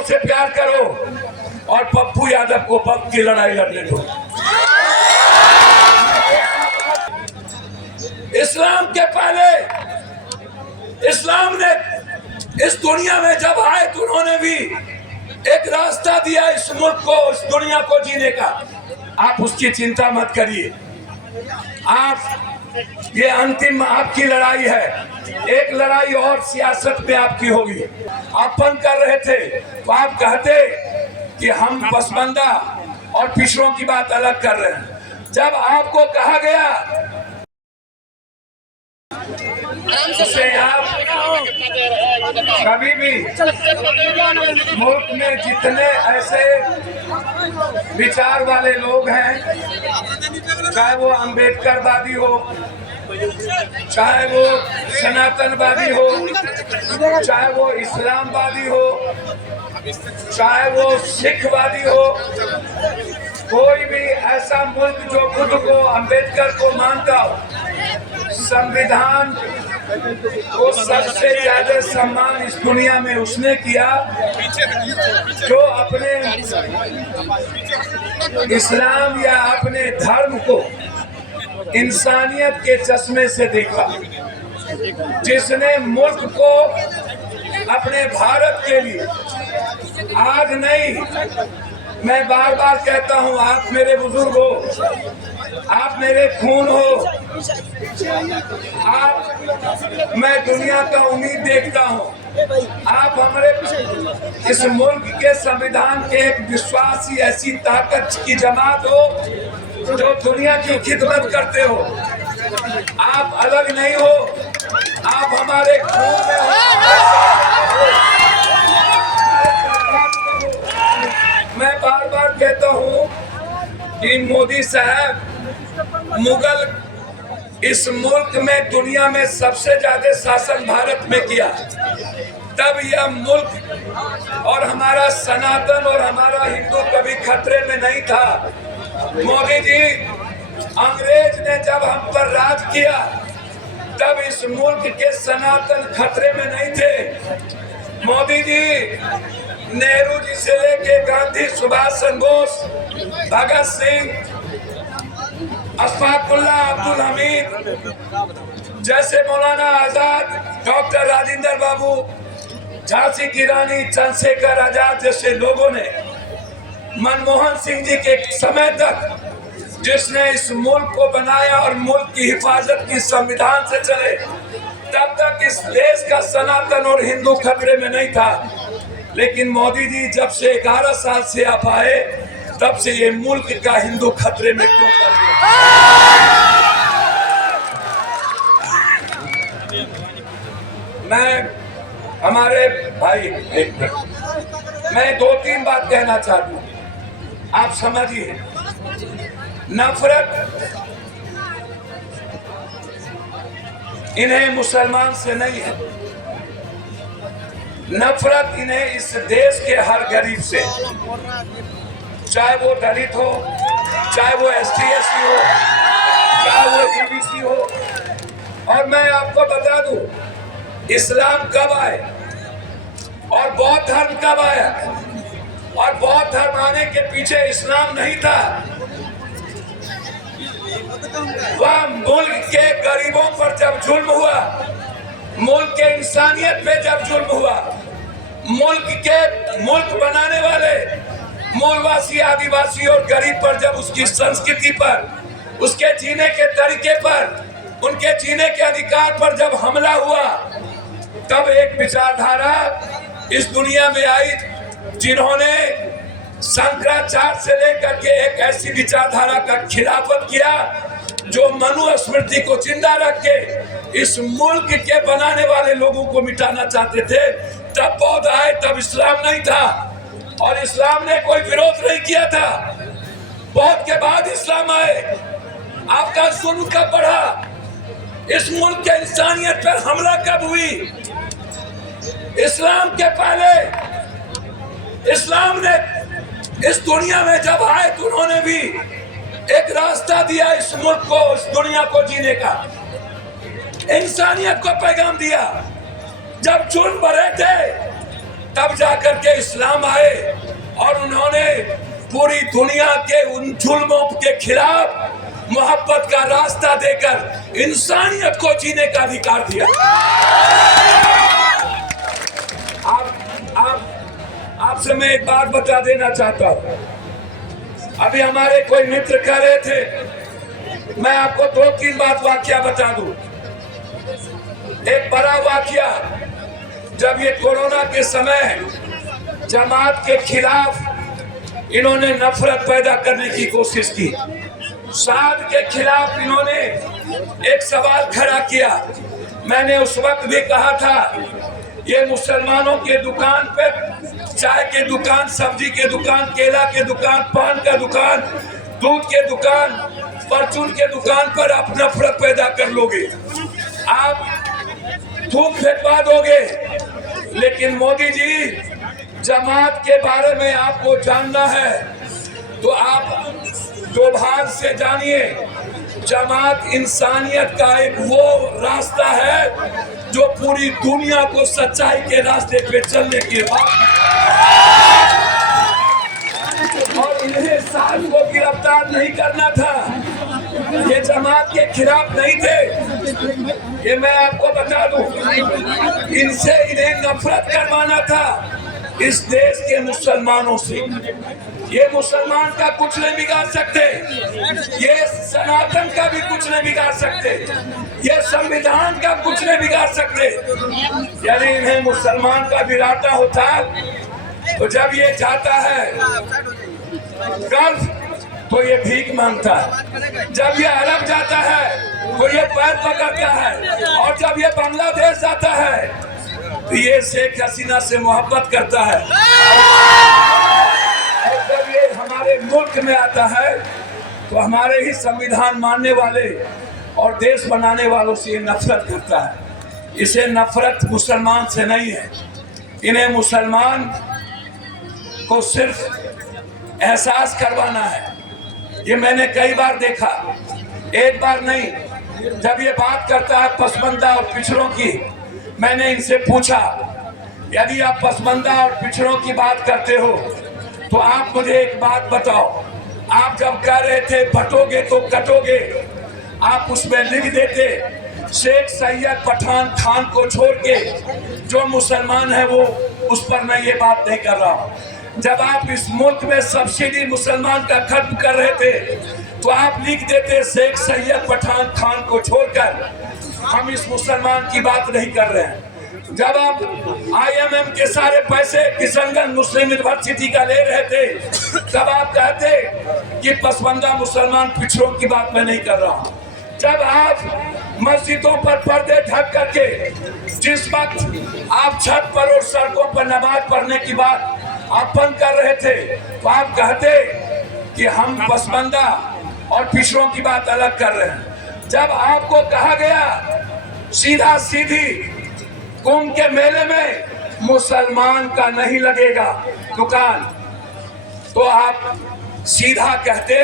मुसलमानों से प्यार करो और पप्पू यादव को वक्त की लड़ाई लड़ने दो। इस्लाम के पहले इस्लाम ने इस दुनिया में जब आए तो उन्होंने भी एक रास्ता दिया इस मुल्क को, इस दुनिया को जीने का। आप उसकी चिंता मत करिए। आप ये अंतिम आपकी लड़ाई है। एक लड़ाई और सियासत में आपकी होगी। आप बंद कर रहे थे तो आप कहते कि हम पसमानदा और पिछड़ों की बात अलग कर रहे हैं। जब आपको कहा गया उससे आप कभी भी मुल्क में जितने ऐसे विचार वाले लोग हैं, चाहे वो अम्बेडकरवादी हो, चाहे वो सनातनवादी हो, चाहे वो इस्लामवादी हो, चाहे वो सिखवादी हो, कोई भी ऐसा मुल्क जो खुद को अम्बेडकर को मानता हो, संविधान को सबसे ज्यादा सम्मान इस दुनिया में उसने किया जो अपने इस्लाम या अपने धर्म को इंसानियत के चश्मे से देखा, जिसने मुल्क को अपने भारत के लिए आज नहीं, मैं बार बार कहता हूं, आप मेरे बुजुर्ग हो, आप मेरे खून हो, आप मैं दुनिया का उम्मीद देखता हूं। आप हमारे इस मुल्क के संविधान के एक विश्वासी ऐसी ताकत की जमात हो जो दुनिया की खिदमत करते हो। आप अलग नहीं हो, आप हमारे खून में हो। मैं बार बार कहता हूं कि मोदी साहब मुगल इस मुल्क में दुनिया में सबसे ज्यादा शासन भारत में किया, तब यह मुल्क और हमारा सनातन और हमारा हिंदू कभी खतरे में नहीं था। मोदी जी, अंग्रेज ने जब हम पर राज किया तब इस मुल्क के सनातन खतरे में नहीं थे। मोदी जी, नेहरू जी से लेके गांधी, सुभाष चंद्र बोस, भगत सिंह, अशफाकुल्ला, अब्दुल हमीद जैसे, मौलाना आजाद, डॉक्टर राजेंद्र बाबू, झांसी की रानी, चंद्रशेखर आजाद जैसे लोगों ने, मनमोहन सिंह जी के समय तक जिसने इस मुल्क को बनाया और मुल्क की हिफाजत की संविधान से चले, तब तक इस देश का सनातन और हिंदू खतरे में नहीं था। लेकिन मोदी जी जब से 11 साल से आप आए, तब से ये मुल्क का हिंदू खतरे में क्यों कर दिया? मैं हमारे भाई, एक मिनट, मैं 2-3 बात कहना चाहता हूँ, आप समझिए। नफरत इन्हें मुसलमान से नहीं है, नफरत इन्हें इस देश के हर गरीब से, चाहे वो दलित हो, चाहे वो ST/SC हो, चाहे वो EBC हो। और मैं आपको बता दूं, इस्लाम कब आए और बौद्ध धर्म कब आया, और बौद्ध धर्म आने के पीछे इस्लाम नहीं था। वह मुल्क के गरीबों पर जब जुल्म हुआ, मुल्क के इंसानियत पे जब जुल्म हुआ, मुल्क बनाने वाले मूलवासी, आदिवासी और गरीब पर जब उसकी संस्कृति पर, उसके जीने के तरीके पर, उनके जीने के अधिकार पर जब हमला हुआ, तब एक विचारधारा इस दुनिया में आई जिन्होंने शंकराचार्य से लेकर के एक ऐसी विचारधारा का खिलाफत किया जो मनुस्मृति को जिंदा रख के इस मुल्क के बनाने वाले लोगों को मिटाना चाहते थे। तब बौद्ध आए, तब इस्लाम नहीं था और इस्लाम ने कोई विरोध नहीं किया था। बौद्ध के बाद इस्लाम आए। आपका जुल्म कब बढ़ा? इस मुल्क के इंसानियत पर हमला कब हुई? इस्लाम के पहले इस्लाम ने इस दुनिया में जब आए तो उन्होंने भी एक रास्ता दिया इस मुल्क को, इस दुनिया को जीने का, इंसानियत को पैगाम दिया। जब जुल्म बढ़े थे तब जाकर के इस्लाम आए और उन्होंने पूरी दुनिया के उन जुल्मों के खिलाफ मोहब्बत का रास्ता देकर इंसानियत को जीने का अधिकार दिया। आपसे मैं एक बात बता देना चाहता हूं। अभी हमारे कोई मित्र कह रहे थे, मैं आपको 2-3 बात वाकया बता दूं। एक बड़ा वाकया, जब ये कोरोना के समय जमात के खिलाफ इन्होंने नफरत पैदा करने की कोशिश की, साद के खिलाफ इन्होंने एक सवाल खड़ा किया। मैंने उस वक्त भी कहा था, ये मुसलमानों के दुकान पर, चाय के दुकान, सब्जी के दुकान, केला के दुकान, पान का दुकान, दूध के दुकान, परचून के दुकान पर आप नफरत पैदा कर लोगे, आप थूक फेंकवा दोगे। लेकिन मोदी जी, जमात के बारे में आपको जानना है तो आप दुर्भाग्य से जानिए, जमात इंसानियत का एक वो रास्ता है जो पूरी दुनिया को सच्चाई के रास्ते पे चलने के बाद, और इन्हें साथ को गिरफ्तार नहीं करना था, ये जमात के खिलाफ नहीं थे, ये मैं आपको बता दूं। इनसे इन्हें नफरत करवाना था इस देश के मुसलमानों से। ये मुसलमान का कुछ नहीं बिगाड़ सकते, ये सनातन का भी कुछ नहीं बिगाड़ सकते, ये संविधान का कुछ नहीं बिगाड़ सकते। यदि इन्हें मुसलमान का बिगाड़ना होता तो जब ये जाता है गल्फ तो ये भीख मांगता है, जब ये अरब जाता है तो ये पैर पकड़ता है, और जब ये बांग्लादेश जाता है तो ये शेख हसीना से मोहब्बत करता है, और जब ये हमारे मुल्क में आता है तो हमारे ही संविधान मानने वाले और देश बनाने वालों से ये नफरत करता है। इसे नफरत मुसलमान से नहीं है, इन्हें मुसलमान को सिर्फ एहसास करवाना है। ये मैंने कई बार देखा, एक बार नहीं। जब ये बात करता है पसमानदा और पिछड़ों की, मैंने इनसे पूछा, यदि आप पसमानदा और पिछड़ों की बात करते हो तो आप मुझे एक बात बताओ, आप जब कह रहे थे बटोगे तो कटोगे, आप उसमें लिख देते शेख सैयद पठान खान को छोड़ के जो मुसलमान है वो, उस पर मैं ये बात नहीं कर रहा हूँ। जब आप इस मुल्क में सब्सिडी मुसलमान का खत्म कर रहे थे तो आप लिख देते शेख सैयद पठान खान को छोड़कर, हम इस मुसलमान की बात नहीं कर रहे हैं। जब आप IMM के सारे पैसे किशनगंज मुस्लिम यूनिवर्सिटी का ले रहे थे तब आप कहते कि पसमानदा मुसलमान पिछड़ों की बात मैं नहीं कर रहा हूँ। जब आप मस्जिदों पर पर्दे ढक करके जिस वक्त आप छत पर और सड़कों पर नमाज पढ़ने की बात आप बंद कर रहे थे तो आप कहते कि हम पसमानदा और पिछड़ों की बात अलग कर रहे हैं। जब आपको कहा गया सीधा सीधी कुंभ के मेले में मुसलमान का नहीं लगेगा दुकान, तो आप सीधा कहते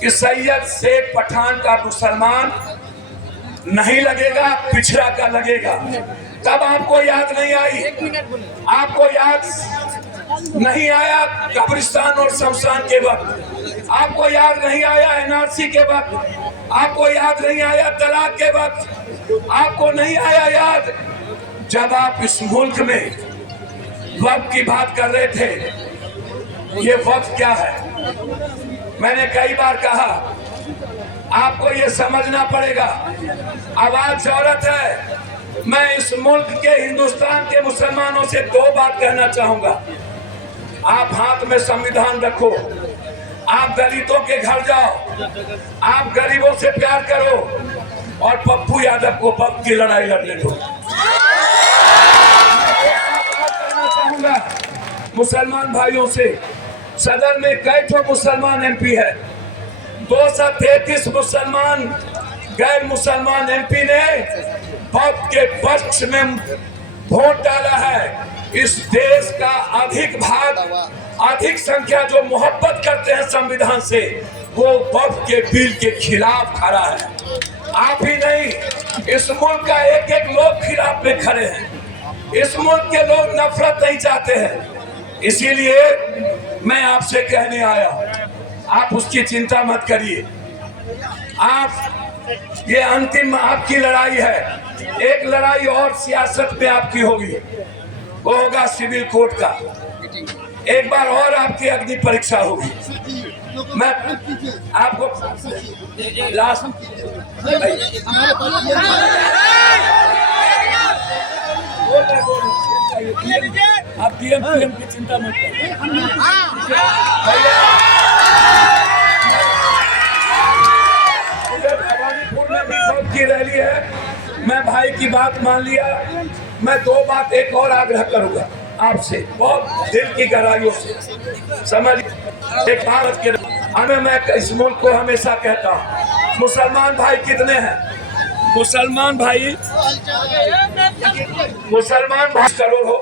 कि सैयद शेख पठान का मुसलमान नहीं लगेगा, पिछड़ा का लगेगा। तब आपको याद नहीं आई, आपको याद नहीं आया कब्रिस्तान और शमशान के वक्त, आपको याद नहीं आया NRC के वक्त, आपको याद नहीं आया तलाक के वक्त, आपको नहीं आया याद जब आप इस मुल्क में वक्त की बात कर रहे थे। ये वक्त क्या है? मैंने कई बार कहा आपको ये समझना पड़ेगा, आवाज औरत है। मैं इस मुल्क के, हिंदुस्तान के मुसलमानों से 2 बात कहना चाहूंगा। आप हाथ में संविधान रखो, आप दलितों के घर जाओ, आप गरीबों से प्यार करो, और पप्पू यादव को वक्त की लड़ाई लड़ने दो। मुसलमान भाइयों से, सदन में कई ठो मुसलमान MP है, 233 मुसलमान गैर मुसलमान MP ने वक्त के पक्ष में वोट डाला है। इस देश का अधिक भाग, अधिक संख्या जो मोहब्बत करते हैं संविधान से, वो वक्त के बिल के खिलाफ खड़ा है। आप ही नहीं, इस मुल्क का एक एक लोग खिलाफ में खड़े हैं। इस मुल्क के लोग नफरत नहीं चाहते हैं। इसीलिए मैं आपसे कहने आया, आप उसकी चिंता मत करिए। आप ये अंतिम आपकी लड़ाई है। एक लड़ाई और सियासत में आपकी होगी, वो होगा सिविल कोर्ट का। एक बार और आपकी अग्नि परीक्षा होगी। मैं आपको लास्ट आप पीएम की चिंता मत करिए। भवानीपुर में विरोध की रैली है। मैं भाई की बात मान लिया। मैं दो बात एक और आग्रह करूंगा आपसे, बहुत दिल की गहराइयों से समझ एक भारत के हमें। मैं इस मुल्क को हमेशा कहता हूँ, मुसलमान भाई कितने हैं? मुसलमान भाई 27 करोड़ हो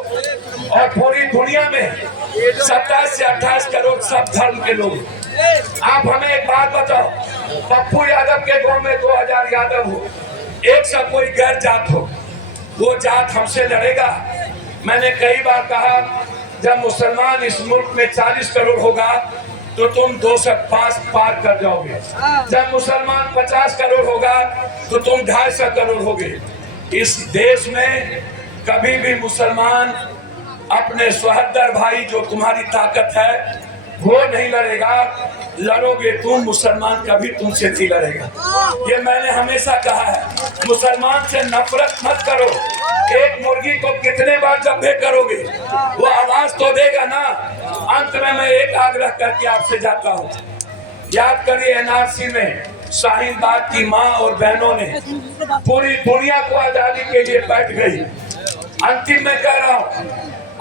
और पूरी दुनिया में 27 से 28 करोड़ सब धर्म के लोग। आप हमें एक बात बताओ, पप्पू यादव के गांव में 2000 यादव हो, एक सा कोई गैर जात हो, वो जात हमसे लड़ेगा? मैंने कई बार कहा, जब मुसलमान इस मुल्क में 40 करोड़ होगा तो तुम 205 पार कर जाओगे। जब मुसलमान 50 करोड़ होगा तो तुम 250 करोड़ होगे। इस देश में कभी भी मुसलमान अपने सोहदर भाई जो तुम्हारी ताकत है वो नहीं लड़ेगा। लड़ोगे तुम, मुसलमान कभी तुमसे नहीं लड़ेगा। ये मैंने हमेशा कहा है। मुसलमान से नफरत मत करो। एक मुर्गी को कितने बार जब्बे करोगे, वो आवाज तो देगा ना। अंत में मैं एक आग्रह करके आपसे जाता हूँ, याद करिए एनआरसी में शाहीन बाग की माँ और बहनों ने पूरी दुनिया को आजादी के लिए बैठ गई। अंतिम में कह रहा हूँ,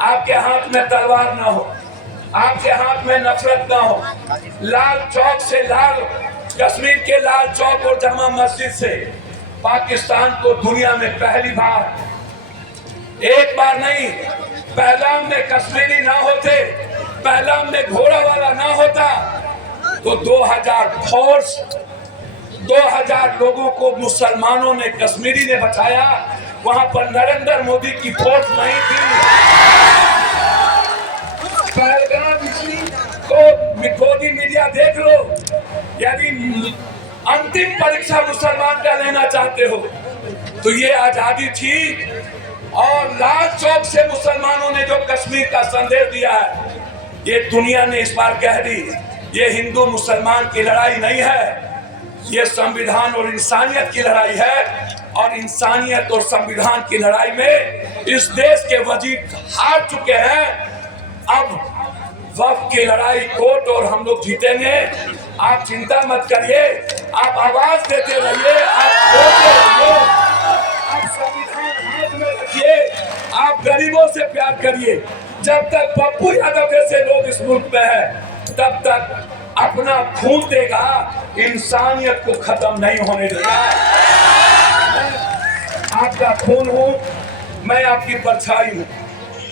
आपके हाथ में तलवार ना हो, आपके हाथ में नफरत ना हो। लाल चौक से, लाल कश्मीर के लाल चौक और जमा मस्जिद से पाकिस्तान को दुनिया में पहली बार, एक बार नहीं, पहलगाम में कश्मीरी ना होते, पहलगाम में घोड़ा वाला ना होता तो 2000 फोर्स, 2000 लोगों को मुसलमानों ने, कश्मीरी ने बचाया। वहां पर नरेंद्र मोदी की फोर्स नहीं थी। पहलगाम को मोदी मीडिया देख लो। यदि अंतिम परीक्षा मुसलमान का लेना चाहते हो तो ये आजादी थी। और लाल चौक से मुसलमानों ने जो कश्मीर का संदेश दिया है, ये दुनिया ने इस बार कह दी, ये हिंदू मुसलमान की लड़ाई नहीं है, ये संविधान और इंसानियत की लड़ाई है। और इंसानियत और संविधान की लड़ाई में इस देश के वजीर हार चुके हैं। अब वक्त की लड़ाई कोर्ट और हम लोग जीतेंगे। आप चिंता मत करिए, आप आवाज देते रहिए, आप बोलते रहिए, आप संविधान हाथ में रखिए, आप गरीबों से प्यार करिए। जब तक पप्पू यादव जैसे लोग इस मुल्क में है, तब तक अपना खून देगा, इंसानियत को खत्म नहीं होने देगा। आपका खून हूं, मैं आपकी परछाई हूं।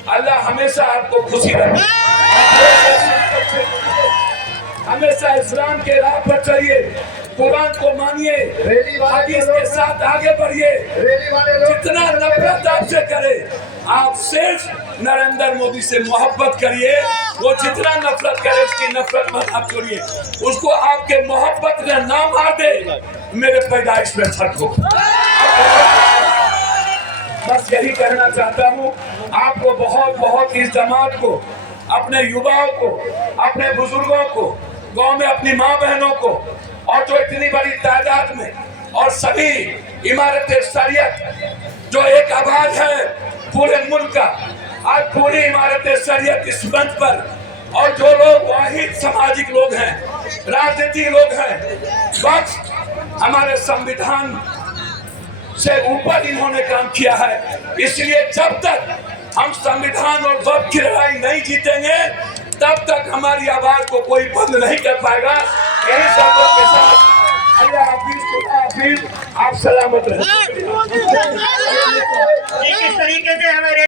अल्लाह हमेशा आपको खुशी रखे, हमेशा इस्लाम के राह पर चलिए, कुरान को मानिए, हदीस के साथ आगे बढ़िए। जितना नफरत आपसे करे, आप सिर्फ नरेंद्र मोदी से मोहब्बत करिए। वो जितना नफरत करे उसकी नफरत मत आप करिए, उसको आपके मोहब्बत ने ना मार दे, मेरे पैदाइश में फर्क हो। बस यही कहना चाहता हूँ आपको, बहुत बहुत इस जमात को, अपने युवाओं को, अपने बुजुर्गों को, गांव में अपनी माँ बहनों को, और जो इतनी बड़ी तादाद में, और सभी इमारत शरीयत जो एक आवाज है पूरे मुल्क का, आज पूरी इमारत शरीयत इस मंच पर, और जो लोग वाहिद सामाजिक लोग हैं, राजनीतिक लोग हैं, बस हमारे संविधान से ऊपर इन्होंने काम किया है। इसलिए जब तक हम संविधान और वक्त की लड़ाई नहीं जीतेंगे, तब तक हमारी आवाज को कोई बंद नहीं कर पाएगा। यही शब्दों के साथ अल्लाह हाफिज, खुदा हाफिज, आप सलामत रहें। किस तरीके से हमारे